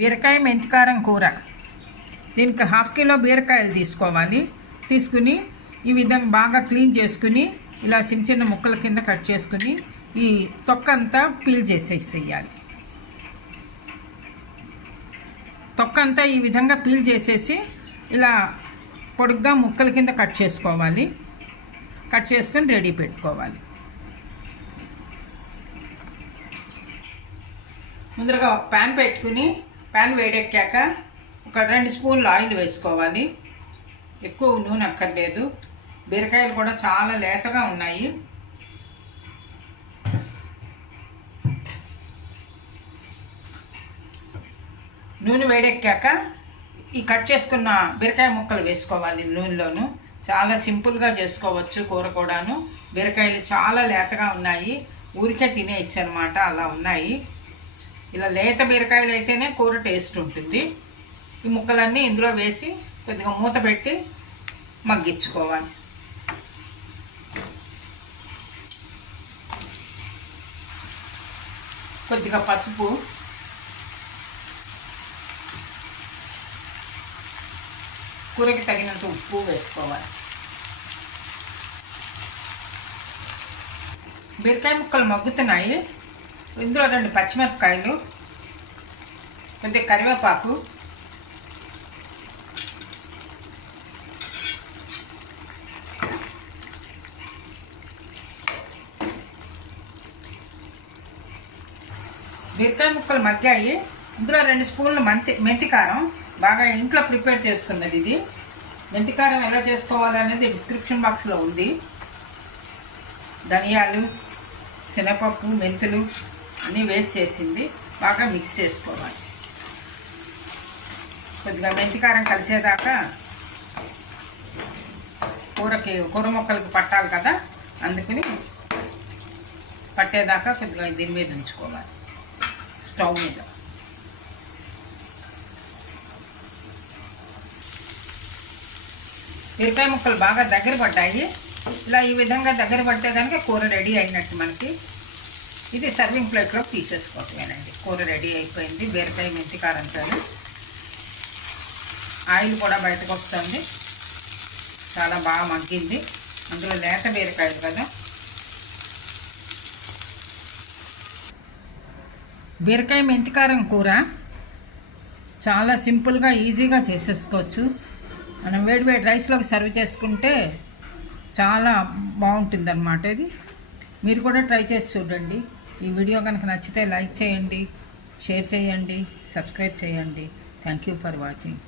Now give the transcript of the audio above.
బీరకాయ మెంతికారం కూర. దీనికి 1/2 కిలో బీరకాయలు తీసుకోవాలి. తీసుకుని ఈ విధంగా బాగా క్లీన్ చేసుకుని ఇలా చిన్న చిన్న ముక్కల కింద కట్ చేసుకుని ఈ తొక్కంతా పీల్ చేసేసేయాలి. తొక్కంతా ఈ విధంగా పీల్ చేసేసి ఇలా పొడుగ్గా ముక్కల కింద కట్ చేసుకోవాలి. కట్ చేసుకొని రెడీ పెట్టుకోవాలి. ముందరగా ప్యాన్ పెట్టుకుని ప్యాన్ వేడెక్కాక ఒక 2 స్పూన్లు ఆయిల్ వేసుకోవాలి. ఎక్కువ నూనె అక్కర్లేదు. బీరకాయలు కూడా చాలా లేతగా ఉన్నాయి. నూనె వేడెక్కాక ఈ కట్ చేసుకున్న బీరకాయ ముక్కలు వేసుకోవాలి నూనెలోను. చాలా సింపుల్గా చేసుకోవచ్చు కూర కూడాను. బీరకాయలు చాలా లేతగా ఉన్నాయి, ఊరికే తినేయచ్చు అనమాట, అలా ఉన్నాయి. ఇలా లేత బీరకాయలు అయితేనే కూర టేస్ట్ ఉంటుంది. ఈ ముక్కలన్నీ ఇందులో వేసి కొద్దిగా మూత పెట్టి మగ్గించుకోవాలి. కొద్దిగా పసుపు, కూరకి తగినంత ఉప్పు వేసుకోవాలి. బీరకాయ ముక్కలు మగ్గుతున్నాయి. ఇందులో 2 పచ్చిమిరపకాయలు, కొద్దిగా కరివేపాకు, బీరకాయ ముక్కలు మగ్గాయి. ఇందులో 2 స్పూన్లు మెంతికారం, బాగా ఇంట్లో ప్రిపేర్ చేసుకున్నది. ఇది మెంతికారం ఎలా చేసుకోవాలనేది డిస్క్రిప్షన్ బాక్స్లో ఉంది. ధనియాలు, శనగపప్పు, మెంతులు అన్నీ వేస్ట్ చేసింది. బాగా మిక్స్ చేసుకోవాలి. కొద్దిగా మెంతికారం కలిసేదాకా కూర ముక్కలకి పట్టాలి కదా, అందుకని పట్టేదాకా కొద్దిగా దీని మీద ఉంచుకోవాలి, స్టవ్ మీద. బీరకాయ ముక్కలు బాగా దగ్గర పడ్డాయి. ఇలా ఈ విధంగా దగ్గర పడితే కనుక కూర రెడీ అయినట్టు మనకి. ఇది సర్వింగ్ ప్లేట్లో తీసేసుకోవటమేనండి. కూర రెడీ అయిపోయింది బీరకాయ మెంతికారంతో. ఆయిల్ కూడా బయటకు వస్తుంది, చాలా బాగా మగ్గింది. అందులో లేత బీరకాయలు కదా. బీరకాయ మెంతికారం కూర చాలా సింపుల్గా ఈజీగా చేసేసుకోవచ్చు. మనం వేడి రైస్లోకి సర్వ్ చేసుకుంటే చాలా బాగుంటుంది అన్నమాట. ఇది మీరు కూడా ట్రై చేసి చూడండి. ఈ వీడియో కనుక నచ్చితే లైక్ చేయండి, షేర్ చేయండి, సబ్స్క్రైబ్ చేయండి. Thank you for watching.